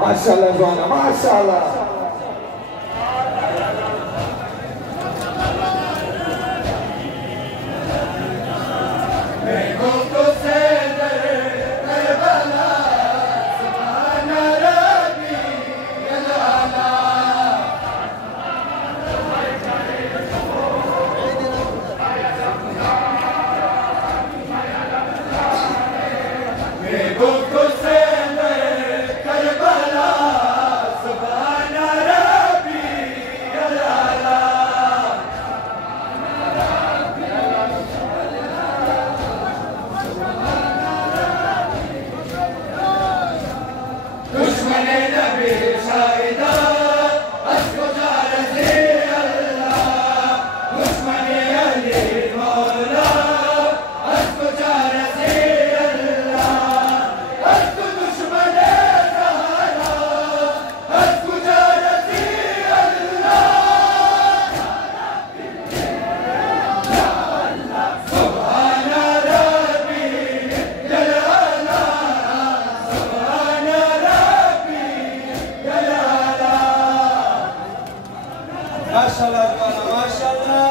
माशाल्लाह जवाना माशाल्लाह। माशाल्लाह जवाना माशाल्लाह।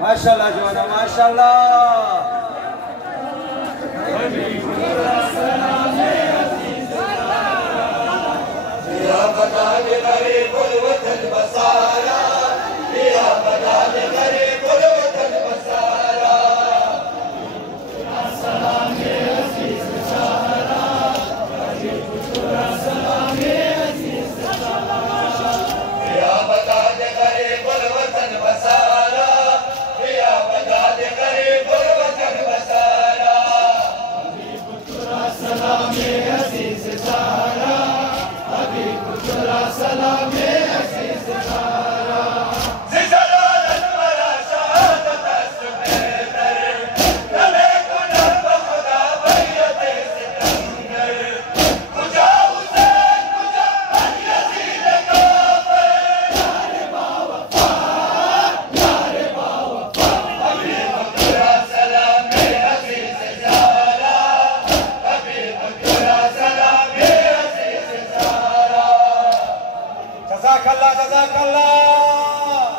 माशाल्लाह जवाना माशाल्लाह। सलाम माशाल्लाह जज़ाकल्लाह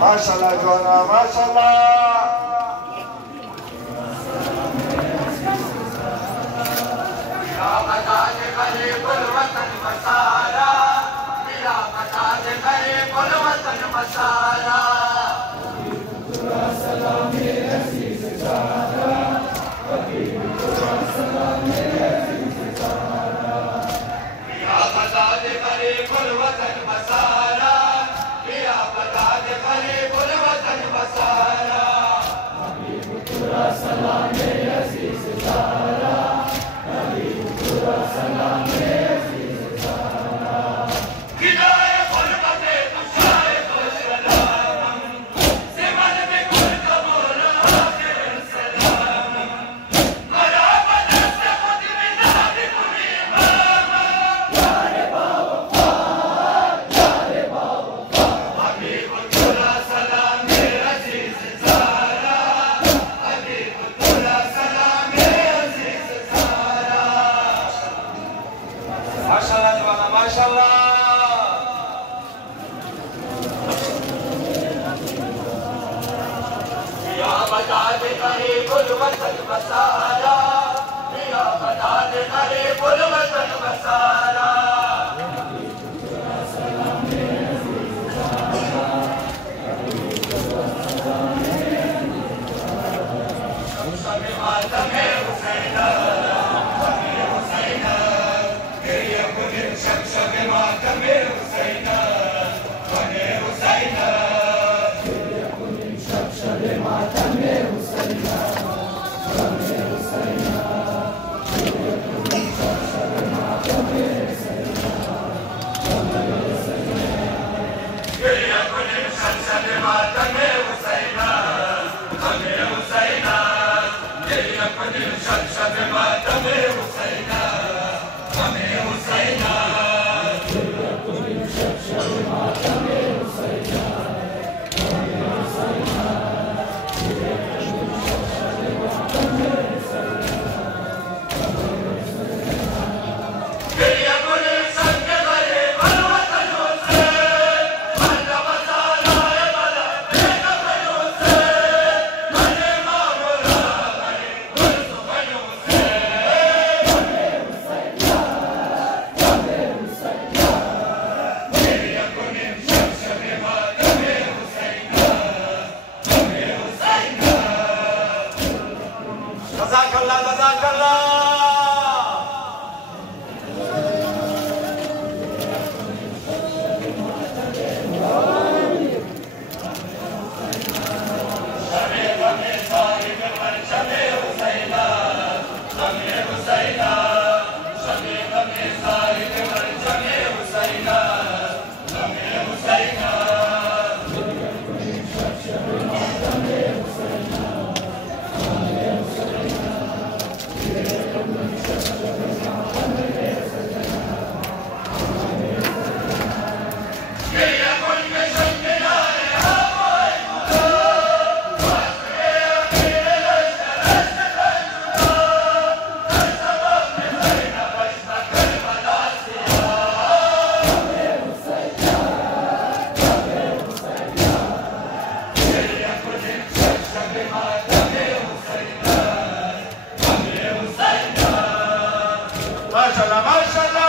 माशाल्लाह जोना माशाल्लाह या बता दे करे कुल वतन मसाला या बता दे करे कुल वतन मसाला सलाम अजीज जारा सलाम अजीज जारा या बता दे करे कुल वतन मसाला या बता दे करे कुल वतन मसाला हबीबुल्लाह सलाम अजीज जारा हबीबुल्लाह सलाम अजीज जारा खिलाए गुरबते तुशाए खुशलाम सिमन में कुल कबूला आखिर सलाम मराबत से खुद बिना भी पूरी मामा यारे बाबा यारे बाबा हबीबुल्लाह सलाम अजीज जारा हबीबुल्लाह सलाम अजीज जारा माशाल्लाह जवाना माशाल्लाह या बता दे करे कुल वतन मसाला या बता दे करे कुल वतन मसाला सबे मातम हुसैना सबे हुसैना गिरिया कुल सबे मातम हुसैना बने हुसैना गिरिया कुल सबे मातम हुसैना बने हुसैना गिरिया कुल सबे मातम हुसैना बने हुसैना गिरिया कुल सबे मातम हुसैना बने हुसैना गिरिया कुल सबे मातम हुसैना बने हुसैना गिरिया कुल सबे मातम हुसैना बने हुसैना गिरिया कुल सबे मातम हुसैना गिरिया कुल सबे गले वतन हुसैन बंदा बसाला बला बेगा बन हुसैन बने मामूला बने कुल बन हुसैन बने हुसैना बने हुसैना गिरिया कुल सबे मातम हुसैना बने हुसैना जज़ाकल्लाह जज़ाकल्लाह माशाल्लाह माशाल्लाह